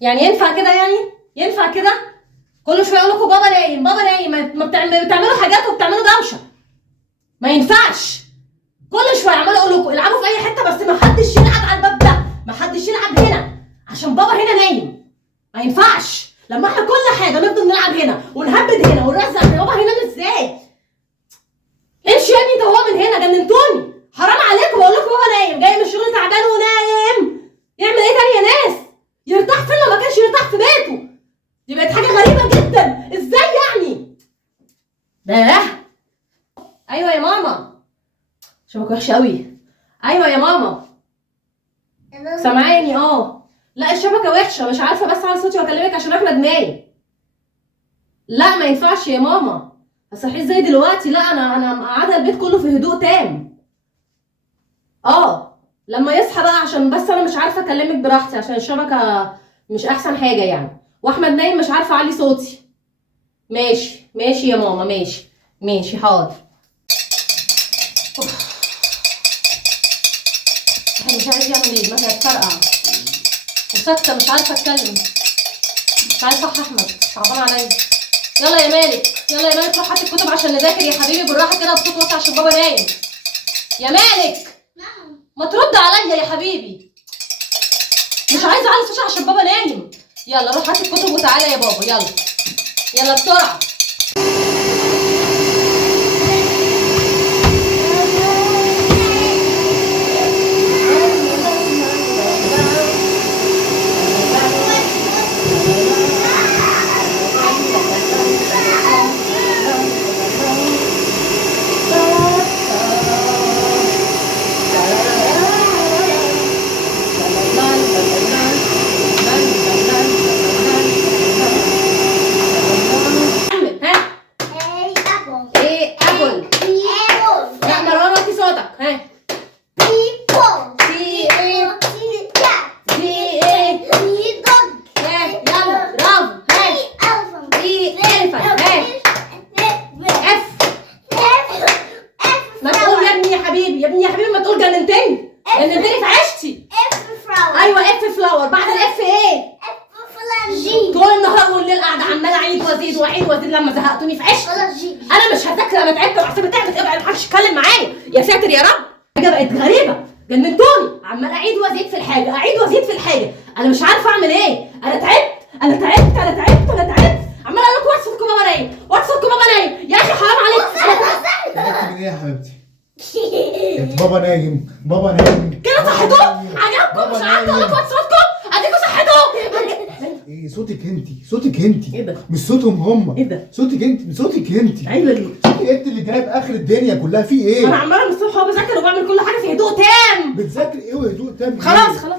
يعني ينفع كده؟ يعني ينفع كده؟ كل شويه اقول لكم بابا نايم بابا نايم، ما بتعملوا حاجات وبتعملوا دوشه. ما ينفعش. كل شويه عماله اقول لكم العبوا في اي حته بس ما حدش يلعب على الباب ده، ما حدش يلعب هنا عشان بابا هنا نايم. ما ينفعش لما احنا كل حاجه نفضل نلعب هنا ونهبد هنا ونرزق في بابا هنا. ازاي؟ امشي يا ابني انت وهو من هنا، جننتوني. حرام عليكم، بقول لكم بابا نايم، جاي من الشغل تعبان ونايم. يعمل ايه تاني يا ناس؟ يرتاح فين لو ما كانش يرتاح في بيته؟ دي بقت حاجه غريبه جدا. ازاي يعني؟ ده ايوه يا ماما. شبكه وحشه قوي. ايوه يا ماما سامعاني؟ لا الشبكه وحشه، مش عارفه بس على صوتي واكلمك عشان احمد نايم. لا ما ينفعش يا ماما، هصحيه ازاي دلوقتي؟ لا انا قاعده البيت كله في هدوء تام. لما يصحى بقى، عشان بس انا مش عارفه اكلمك براحتي عشان الشبكه مش احسن حاجه يعني، واحمد نايم مش عارفه اعلي صوتي. ماشي ماشي يا ماما، ماشي ماشي حاضر. مش عايز يعمل ايه؟ ما هي اتفرقع وساكته مش عارفه اتكلم. مش عارفه صح احمد، صعبان عليا. يلا يا مالك، يلا يا مالك روح هات الكتب عشان نذاكر يا حبيبي بالراحه كده بصوت واطي عشان بابا نايم. يا مالك ما ترد عليا يا حبيبي. مش عايزه اعلي صوتي عشان بابا نايم. يلا روح هات الكتب وتعالى يا بابا، يلا يلا بسرعه. يا ابني يا حبيبي ما تقول جننتني، جننتني في عيشتي. ايوه اف فلاور، بعد الاف ايه؟ جي. طول النهار والليل قاعده عماله اعيد وازيد واعيد وازيد لما زهقتوني في عيشتي. انا مش هذاكر، انا تعبت وعصبي تعبت، ابعد محدش يتكلم معايا. يا ساتر يا رب، حاجه بقت غريبه، جننتوني. عمال اعيد وازيد في الحاجه، اعيد وازيد في الحاجه، انا مش عارفه اعمل ايه. انا تعبت انا تعبت انا تعبت انا تعبت. عمال اقول لكم واتسابكم بابا نايم، واتسابكم بابا نايم. يا اخي حرام عليك. تعبت من ايه يا حبيبتي؟ بابا نايم بابا نايم كده صحتوه؟ عجبكم؟ مش قعدت اقول لكم واتسابكم؟ اديكوا صحتوه. ايه صوتك انت؟ صوتك انت ايه ده؟ مش صوتهم هم. ايه ده؟ صوتك انت، صوتك انت. ايوه صوتك انت اللي جايب اخر الدنيا كلها. في ايه؟ انا عماله من الصبح وبذاكر وبعمل كل حاجه في هدوء تام. بتذاكري ايه وهدوء تام؟ خلاص خلاص